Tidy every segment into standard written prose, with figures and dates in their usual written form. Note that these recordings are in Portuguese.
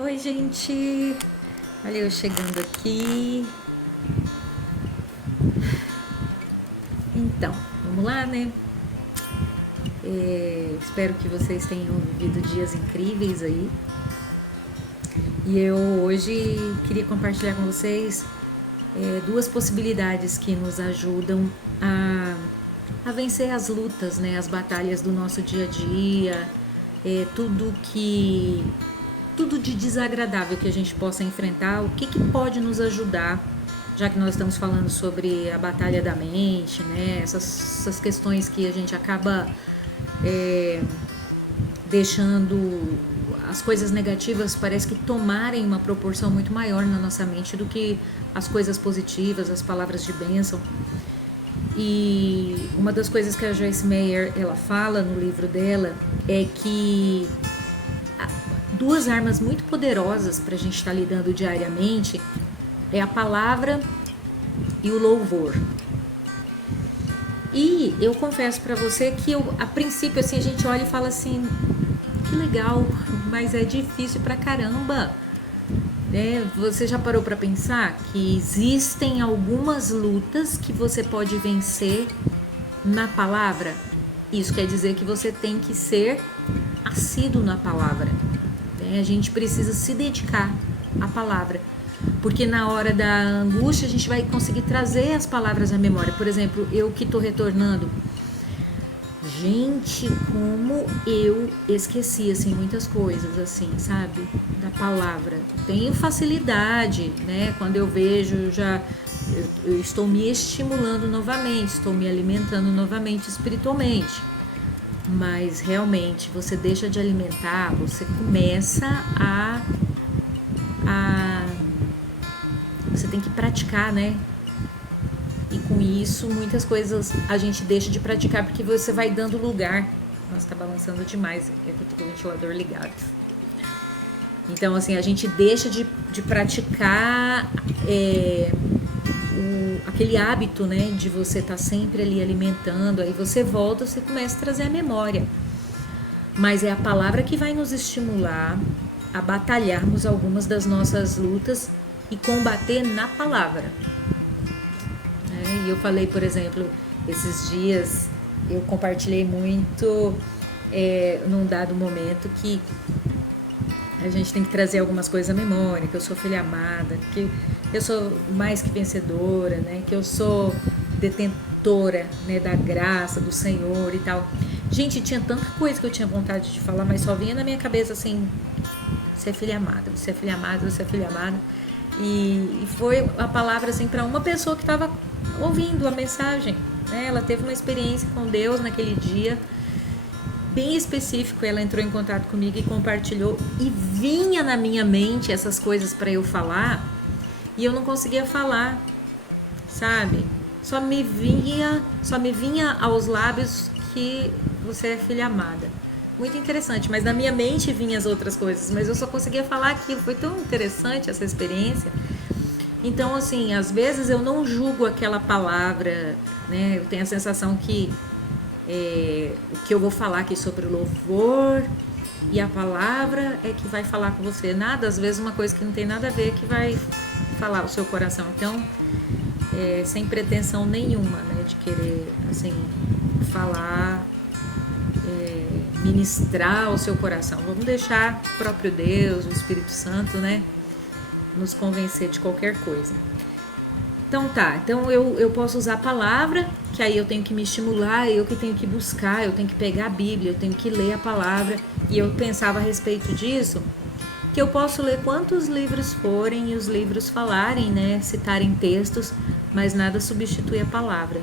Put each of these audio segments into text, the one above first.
Oi, gente! Olha eu chegando aqui. Então, vamos lá, né? Espero que vocês tenham vivido dias incríveis aí. E eu hoje queria compartilhar com vocês duas possibilidades que nos ajudam a vencer as lutas, né? As batalhas do nosso dia a dia, tudo que tudo de desagradável que a gente possa enfrentar, o que pode nos ajudar, já que nós estamos falando sobre a batalha da mente, né? Essas questões que a gente acaba é, deixando as coisas negativas parece que tomarem uma proporção muito maior na nossa mente do que as coisas positivas, as palavras de bênção. E uma das coisas que a Joyce Meyer ela fala no livro dela é que duas armas muito poderosas para a gente estar lidando diariamente é a palavra e o louvor. E eu confesso para você que a princípio assim a gente olha e fala assim, que legal, mas é difícil pra caramba. Você já parou para pensar que existem algumas lutas que você pode vencer na palavra? Isso quer dizer que você tem que ser assíduo na palavra. A gente precisa se dedicar à palavra, porque na hora da angústia a gente vai conseguir trazer as palavras à memória. Por exemplo, eu que estou retornando, gente, como eu esqueci assim muitas coisas, assim, sabe, da palavra. Tenho facilidade, né? Quando eu vejo, eu estou me estimulando novamente, estou me alimentando novamente espiritualmente. Mas realmente você deixa de alimentar, você começa a você tem que praticar, né? E com isso muitas coisas a gente deixa de praticar porque você vai dando lugar. Nossa, tá balançando demais, é que eu tô com o ventilador ligado. Então assim, a gente deixa de praticar aquele hábito, né, de você estar sempre ali alimentando, aí você volta, você começa a trazer a memória. Mas é a palavra que vai nos estimular a batalharmos algumas das nossas lutas e combater na palavra. E eu falei, por exemplo, esses dias eu compartilhei muito num dado momento que a gente tem que trazer algumas coisas à memória, que eu sou filha amada, que eu sou mais que vencedora, né? Que eu sou detentora, né, da graça do Senhor e tal. Gente, tinha tanta coisa que eu tinha vontade de falar, mas só vinha na minha cabeça assim, você é filha amada, você é filha amada, você é filha amada. E foi a palavra assim para uma pessoa que estava ouvindo a mensagem, né? Ela teve uma experiência com Deus naquele dia bem específico, ela entrou em contato comigo e compartilhou, e vinha na minha mente essas coisas para eu falar e eu não conseguia falar, sabe? Só me vinha aos lábios que você é filha amada. Muito interessante, mas na minha mente vinham as outras coisas, mas eu só conseguia falar aquilo. Foi tão interessante essa experiência. Então, assim, às vezes eu não julgo aquela palavra, né? Eu tenho a sensação que o que eu vou falar aqui sobre o louvor e a palavra é que vai falar com você. Nada, às vezes uma coisa que não tem nada a ver que vai falar o seu coração. Então, sem pretensão nenhuma, né, de querer, assim, falar, ministrar o seu coração. Vamos deixar o próprio Deus, o Espírito Santo, né, nos convencer de qualquer coisa. Então tá, então eu posso usar a palavra, que aí eu tenho que me estimular, eu que tenho que buscar, eu tenho que pegar a Bíblia, eu tenho que ler a palavra. E eu pensava a respeito disso, que eu posso ler quantos livros forem e os livros falarem, né, citarem textos, mas nada substitui a palavra.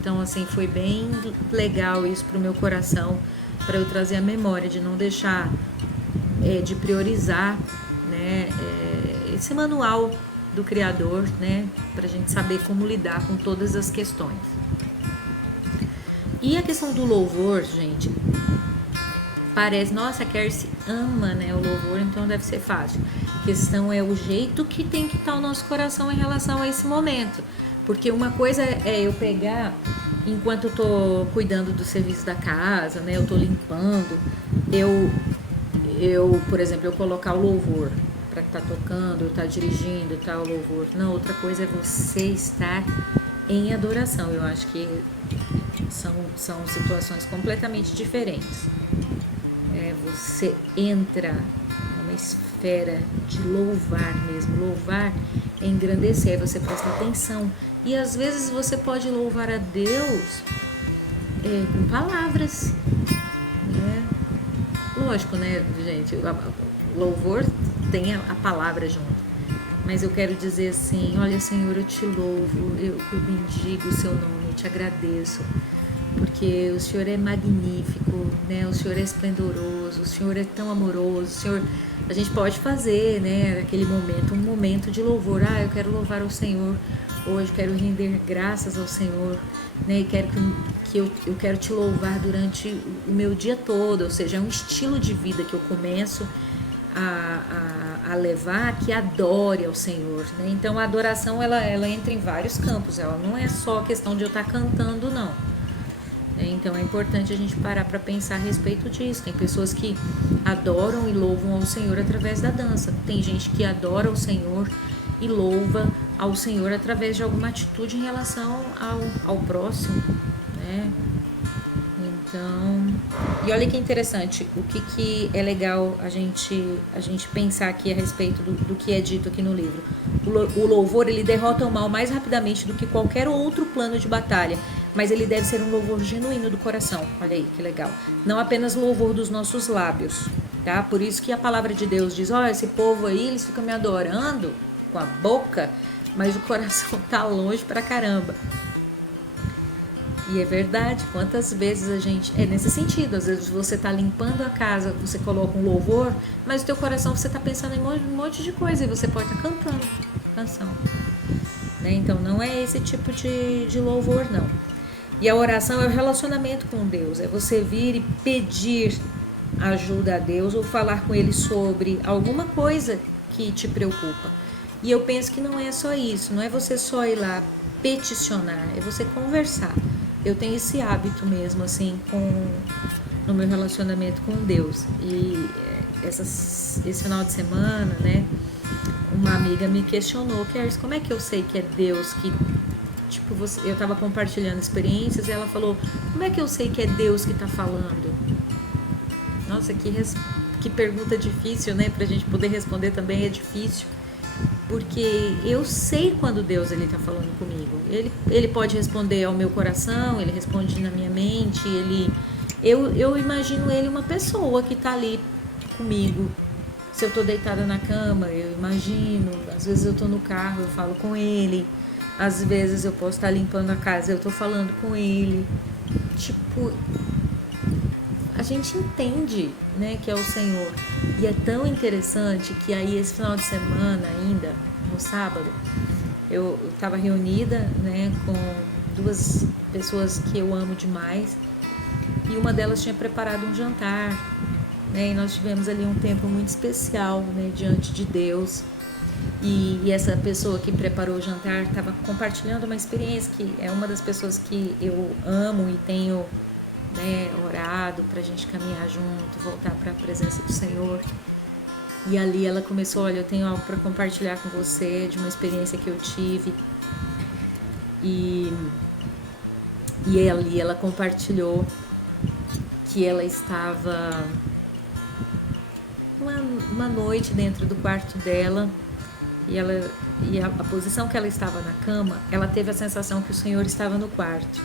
Então assim, foi bem legal isso pro meu coração, para eu trazer a memória, de não deixar de priorizar, né, esse manual do Criador, né, pra gente saber como lidar com todas as questões. E a questão do louvor, gente, parece, nossa, a Kersi ama, né, o louvor, então deve ser fácil. A questão é o jeito que tem que estar o nosso coração em relação a esse momento. Porque uma coisa é eu pegar, enquanto eu tô cuidando do serviço da casa, né, eu tô limpando, eu por exemplo, eu colocar o louvor para estar tocando, estar dirigindo, o louvor. Não, outra coisa é você estar em adoração. Eu acho que são situações completamente diferentes. Você entra numa esfera de louvar mesmo. Louvar é engrandecer, você presta atenção. E às vezes você pode louvar a Deus com palavras, né? Lógico, né, gente? Louvor tem a palavra junto. Mas eu quero dizer assim, olha, Senhor, eu te louvo, eu bendigo o seu nome, eu te agradeço, porque o Senhor é magnífico, né? O Senhor é esplendoroso, o Senhor é tão amoroso, o Senhor... A gente pode fazer, né, naquele momento, um momento de louvor. Eu quero louvar ao Senhor hoje, quero render graças ao Senhor, né? E quero eu quero te louvar durante o meu dia todo, ou seja, é um estilo de vida que eu começo a levar, que adore ao Senhor, né? Então a adoração ela entra em vários campos, ela não é só a questão de eu estar cantando, não. Então é importante a gente parar para pensar a respeito disso. Tem pessoas que adoram e louvam ao Senhor através da dança, tem gente que adora o Senhor e louva ao Senhor através de alguma atitude em relação ao próximo, né? Então, e olha que interessante, o que é legal a gente pensar aqui a respeito do que é dito aqui no livro. O louvor, ele derrota o mal mais rapidamente do que qualquer outro plano de batalha, mas ele deve ser um louvor genuíno do coração. Olha aí, que legal. Não apenas louvor dos nossos lábios, tá? Por isso que a palavra de Deus diz, esse povo aí, eles ficam me adorando com a boca, mas o coração tá longe pra caramba. E é verdade, quantas vezes a gente... É nesse sentido, às vezes você tá limpando a casa, você coloca um louvor, mas o teu coração você tá pensando em um monte de coisa e você pode estar cantando canção, né? Então não é esse tipo de louvor, não. E a oração é o relacionamento com Deus, é você vir e pedir ajuda a Deus ou falar com Ele sobre alguma coisa que te preocupa. E eu penso que não é só isso, não é você só ir lá peticionar, é você conversar. Eu tenho esse hábito mesmo, assim, no meu relacionamento com Deus. E esse final de semana, né, uma amiga me questionou, Keris, como é que eu sei que é Deus que... Tipo, eu tava compartilhando experiências e ela falou, como é que eu sei que é Deus que tá falando? Nossa, que pergunta difícil, né, pra gente poder responder também é difícil. Porque eu sei quando Deus está falando comigo. Ele pode responder ao meu coração, ele responde na minha mente, eu imagino ele uma pessoa que está ali comigo. Se eu estou deitada na cama, eu imagino. Às vezes eu estou no carro, eu falo com ele. Às vezes eu posso estar limpando a casa, eu estou falando com ele. Tipo, a gente entende, né, que é o Senhor. E é tão interessante que aí esse final de semana ainda, no sábado, eu estava reunida, né, com duas pessoas que eu amo demais e uma delas tinha preparado um jantar, né, e nós tivemos ali um tempo muito especial, né, diante de Deus. E essa pessoa que preparou o jantar estava compartilhando uma experiência que é uma das pessoas que eu amo e tenho, né, orado pra gente caminhar junto, voltar para a presença do Senhor. E ali ela começou, olha, eu tenho algo para compartilhar com você de uma experiência que eu tive. E ali ela compartilhou que ela estava uma noite dentro do quarto dela e a posição que ela estava na cama, ela teve a sensação que o Senhor estava no quarto.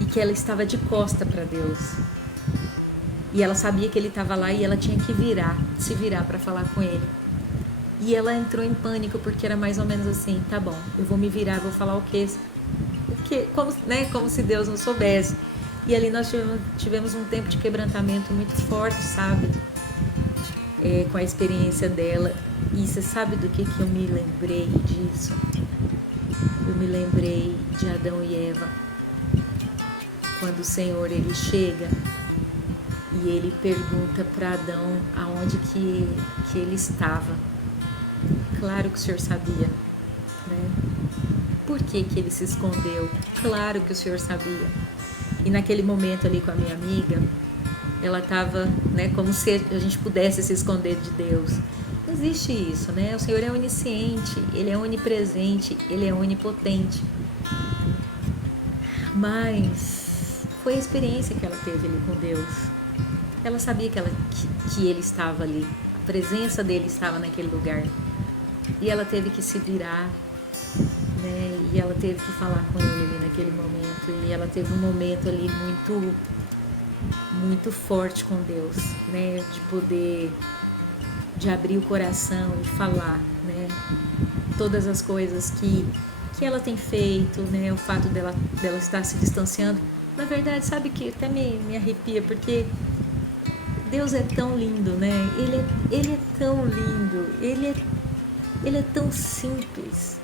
E que ela estava de costa para Deus. E ela sabia que ele estava lá e ela tinha que se virar para falar com ele. E ela entrou em pânico porque era mais ou menos assim, tá bom, eu vou me virar, vou falar o quê? Como se Deus não soubesse. E ali nós tivemos um tempo de quebrantamento muito forte, sabe? Com a experiência dela. E você sabe do que eu me lembrei disso? Eu me lembrei de Adão e Eva. Quando o Senhor, ele chega e ele pergunta para Adão aonde que ele estava. Claro que o Senhor sabia, né? Por que ele se escondeu? Claro que o Senhor sabia. E naquele momento ali com a minha amiga, ela estava, né? Como se a gente pudesse se esconder de Deus. Não existe isso, né? O Senhor é onisciente, Ele é onipresente, Ele é onipotente. Mas foi a experiência que ela teve ali com Deus. Ela sabia que Ele estava ali, a presença dEle estava naquele lugar. E ela teve que se virar, né? E ela teve que falar com Ele ali naquele momento. E ela teve um momento ali muito forte com Deus, né? De abrir o coração e falar, né? Todas as coisas que ela tem feito, né? O fato dela estar se distanciando. Na verdade, sabe que até me arrepia, porque Deus é tão lindo, né? Ele é tão lindo, ele é tão simples.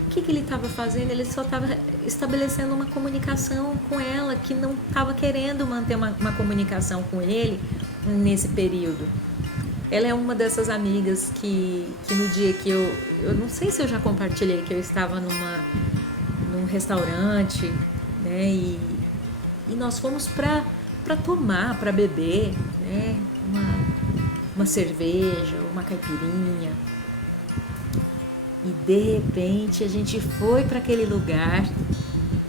O que ele estava fazendo? Ele só estava estabelecendo uma comunicação com ela, que não estava querendo manter uma comunicação com ele nesse período. Ela é uma dessas amigas que no dia que eu não sei se eu já compartilhei, que eu estava num restaurante, né? E nós fomos para tomar, para beber, né? Uma cerveja, uma caipirinha. E de repente a gente foi para aquele lugar,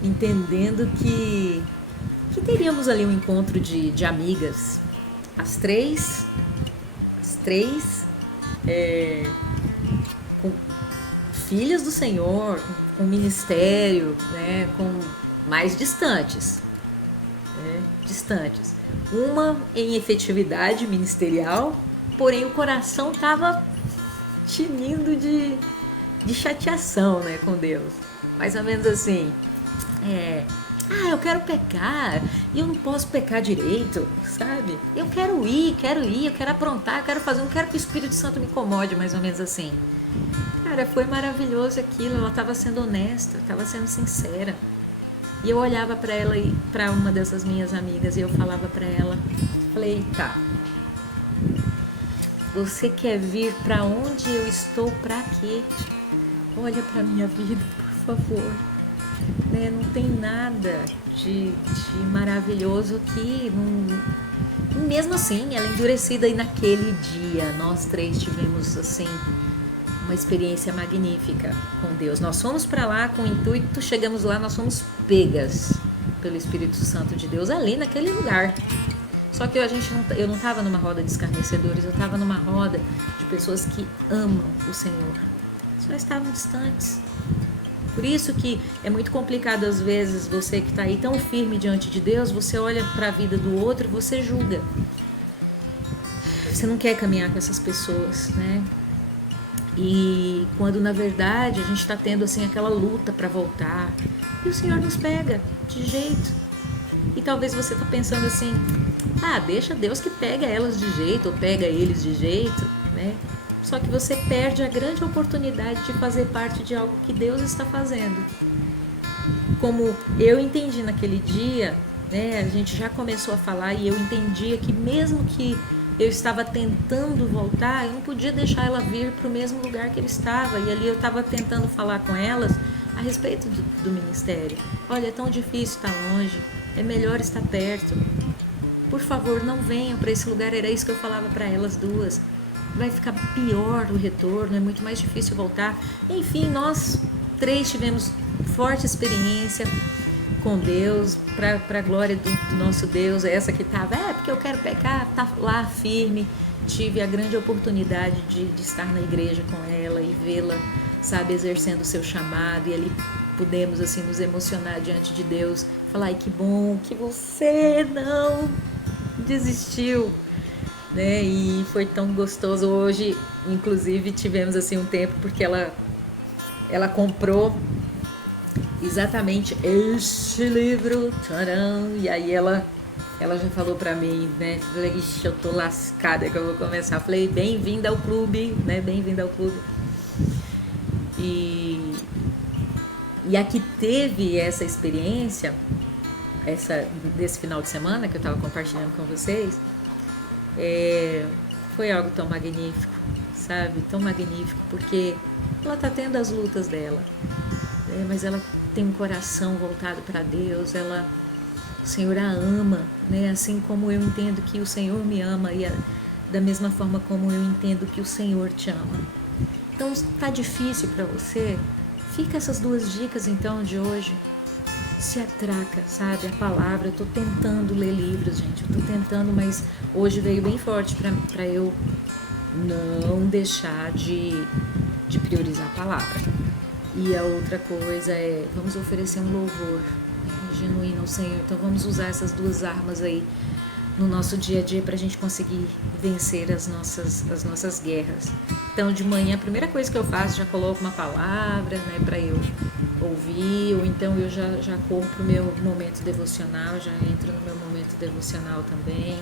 entendendo que teríamos ali um encontro de amigas, as três com filhas do Senhor, com ministério, né, com mais distantes, né, uma em efetividade ministerial, porém o coração estava tinindo de chateação, né, com Deus, mais ou menos assim, eu quero pecar e eu não posso pecar direito, sabe? Eu quero ir, eu quero aprontar, eu quero fazer, eu não quero que o Espírito Santo me incomode, mais ou menos assim. Cara, foi maravilhoso aquilo, ela estava sendo honesta, estava sendo sincera. E eu olhava para ela e para uma dessas minhas amigas e eu falava para ela, falei, tá, você quer vir para onde eu estou, para quê? Olha para minha vida, por favor. Né? Não tem nada de maravilhoso aqui. Não... Mesmo assim, ela é endurecida, e naquele dia nós três tivemos assim uma experiência magnífica com Deus. Nós fomos para lá com o intuito, chegamos lá, nós fomos pegas pelo Espírito Santo de Deus ali naquele lugar. Só que eu não estava numa roda de escarnecedores, eu estava numa roda de pessoas que amam o Senhor. Só estavam distantes. Por isso que é muito complicado às vezes, você que está aí tão firme diante de Deus, você olha para a vida do outro e você julga. Você não quer caminhar com essas pessoas, né? E quando na verdade a gente está tendo assim aquela luta para voltar, e o Senhor nos pega de jeito. E talvez você está pensando assim, deixa Deus que pega elas de jeito, ou pega eles de jeito, né? Só que você perde a grande oportunidade de fazer parte de algo que Deus está fazendo. Como eu entendi naquele dia, né, a gente já começou a falar e eu entendia que mesmo que eu estava tentando voltar, eu não podia deixar ela vir para o mesmo lugar que ele estava. E ali eu estava tentando falar com elas a respeito do ministério. Olha, é tão difícil estar longe, é melhor estar perto. Por favor, não venham para esse lugar, era isso que eu falava para elas duas. Vai ficar pior o retorno, é muito mais difícil voltar. Enfim, nós três tivemos forte experiência com Deus, para a glória do nosso Deus. Essa que estava, porque eu quero pecar, tá lá firme. Tive a grande oportunidade de estar na igreja com ela e vê-la, sabe, exercendo o seu chamado. E ali pudemos assim nos emocionar diante de Deus, falar, ai, que bom que você não desistiu, né? E foi tão gostoso. Hoje, inclusive, tivemos assim um tempo, porque ela comprou exatamente este livro, tcharam, e aí ela já falou pra mim, né? Falei, ixi, eu tô lascada que eu vou começar. Falei, bem-vinda ao clube, né? Bem-vinda ao clube. E a que teve essa experiência, desse final de semana que eu tava compartilhando com vocês, foi algo tão magnífico, sabe? Tão magnífico, porque ela tá tendo as lutas dela, né? Mas ela tem um coração voltado para Deus, ela Senhor a ama, né? Assim como eu entendo que o Senhor me ama e da mesma forma como eu entendo que o Senhor te ama. Então, tá difícil para você? Fica essas duas dicas então de hoje. Se atraca, sabe? A palavra. Eu tô tentando ler livros, gente. Eu tô tentando, mas hoje veio bem forte para eu não deixar de priorizar a palavra. E a outra coisa é, vamos oferecer um louvor genuíno ao Senhor. Então vamos usar essas duas armas aí no nosso dia a dia para a gente conseguir vencer as nossas guerras. Então de manhã a primeira coisa que eu faço, já coloco uma palavra, né, para eu ouvir, ou então eu já corro pro meu momento devocional, já entro no meu momento devocional também.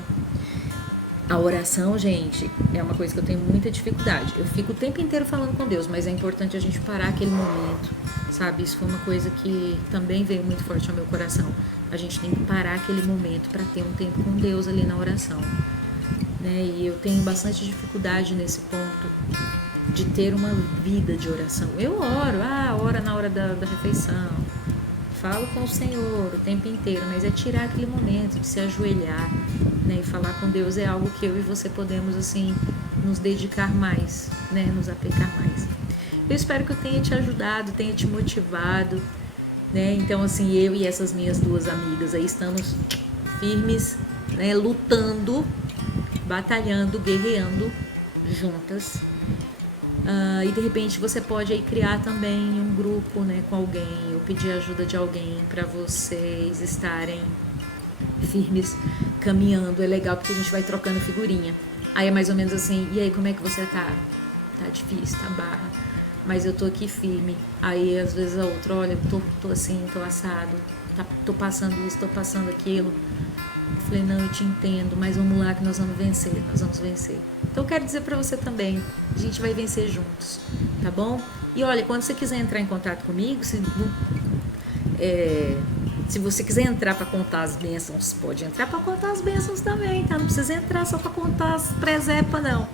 A oração, gente, é uma coisa que eu tenho muita dificuldade. Eu fico o tempo inteiro falando com Deus, mas é importante a gente parar aquele momento, sabe? Isso foi uma coisa que também veio muito forte ao meu coração. A gente tem que parar aquele momento para ter um tempo com Deus ali na oração, né? E eu tenho bastante dificuldade nesse ponto de ter uma vida de oração. Eu oro, ora na hora da refeição, falo com o Senhor o tempo inteiro, mas é tirar aquele momento de se ajoelhar, né, e falar com Deus é algo que eu e você podemos, assim, nos dedicar mais, né, nos aplicar mais. Eu espero que eu tenha te ajudado, tenha te motivado, né, então, assim, eu e essas minhas duas amigas aí estamos firmes, né, lutando, batalhando, guerreando juntas. E de repente você pode aí criar também um grupo, né, com alguém, ou pedir ajuda de alguém para vocês estarem firmes, caminhando. É legal porque a gente vai trocando figurinha. Aí é mais ou menos assim, e aí, como é que você tá? Tá difícil, tá barra, mas eu tô aqui firme. Aí às vezes a outra, olha, eu tô assim, tô assado, tô passando isso, tô passando aquilo. Eu falei, não, eu te entendo, mas vamos lá que nós vamos vencer, nós vamos vencer. Então eu quero dizer pra você também, a gente vai vencer juntos, tá bom? E olha, quando você quiser entrar em contato comigo, se você quiser entrar para contar as bênçãos, pode entrar para contar as bênçãos também, tá? Não precisa entrar só para contar as presepas, não.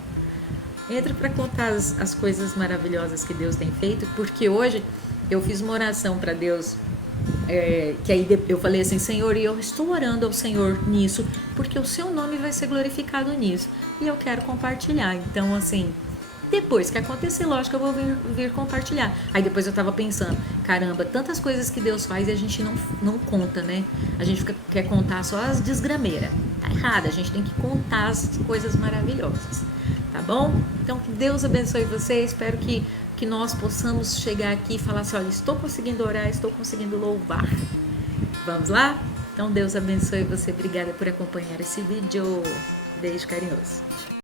Entra para contar as coisas maravilhosas que Deus tem feito, porque hoje eu fiz uma oração para Deus, que aí eu falei assim, Senhor, e eu estou orando ao Senhor nisso, porque o seu nome vai ser glorificado nisso, e eu quero compartilhar. Então, assim, depois que acontecer, lógico, eu vou vir compartilhar. Aí depois eu tava pensando, caramba, tantas coisas que Deus faz e a gente não conta, né? A gente quer contar só as desgrameiras. Tá errado, a gente tem que contar as coisas maravilhosas, tá bom? Então, que Deus abençoe você, espero que nós possamos chegar aqui e falar assim, olha, estou conseguindo orar, estou conseguindo louvar. Vamos lá? Então, Deus abençoe você, obrigada por acompanhar esse vídeo. Beijo carinhoso.